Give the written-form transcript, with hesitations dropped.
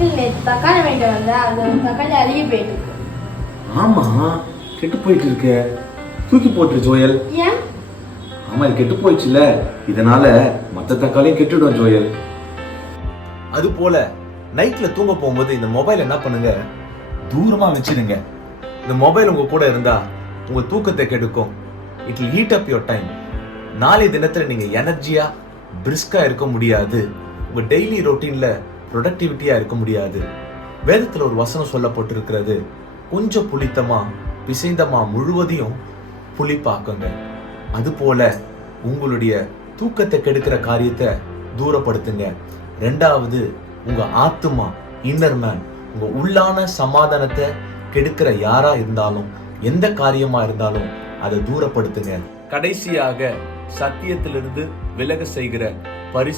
தக்காளி வாங்கிட்டு வந்தா அது தக்காளி அழுகி போயிட்டு இருக்கு. ஆமா, கெட்டு போயிட்டு இருக்க. தூக்கி போட்டுரு ஜோயல். ஏன்? ஆமா, இது கெட்டு போயிடுச்சுல, இதனால மத்த தக்காளியும் கெட்டுடும் ஜோயல். அது போல நைட்ல தூங்க போகும்போது இந்த மொபைல் என்ன பண்ணுங்க, தூரமா வச்சிருங்க. இந்த மொபைல் உங்க கூட இருந்தா உங்க தூக்கத்தை கெடுக்கும். It will heat up your time. நாளை தினத்துல நீங்க எனர்ஜியா பிரிஸ்கா இருக்க முடியாது. உங்க டெய்லி ரொட்டீன்ல ப்ரொடக்டிவிட்டியா இருக்க முடியாது. வேதத்துல ஒரு வசனம் சொல்லப்பட்டிருக்கிறது, கொஞ்சம் புளித்தமா பிசைந்தமா முழுவதையும் புளிப்பாக்குங்க. அது போல உங்களுடைய தூக்கத்தை கெடுக்கிற காரியத்தை தூரப்படுத்துங்க. ரெண்டாவது, உங்க ஆத்துமா, இன்னர் மேன், உங்க உள்ளான சமாதானத்தை கெடுக்கிற யாரா இருந்தாலும், எந்த காரியமா இருந்தாலும் அதை தூரப்படுத்துங்க. கடைசியாக, சத்தியத்திலிருந்து விலக செய்கிற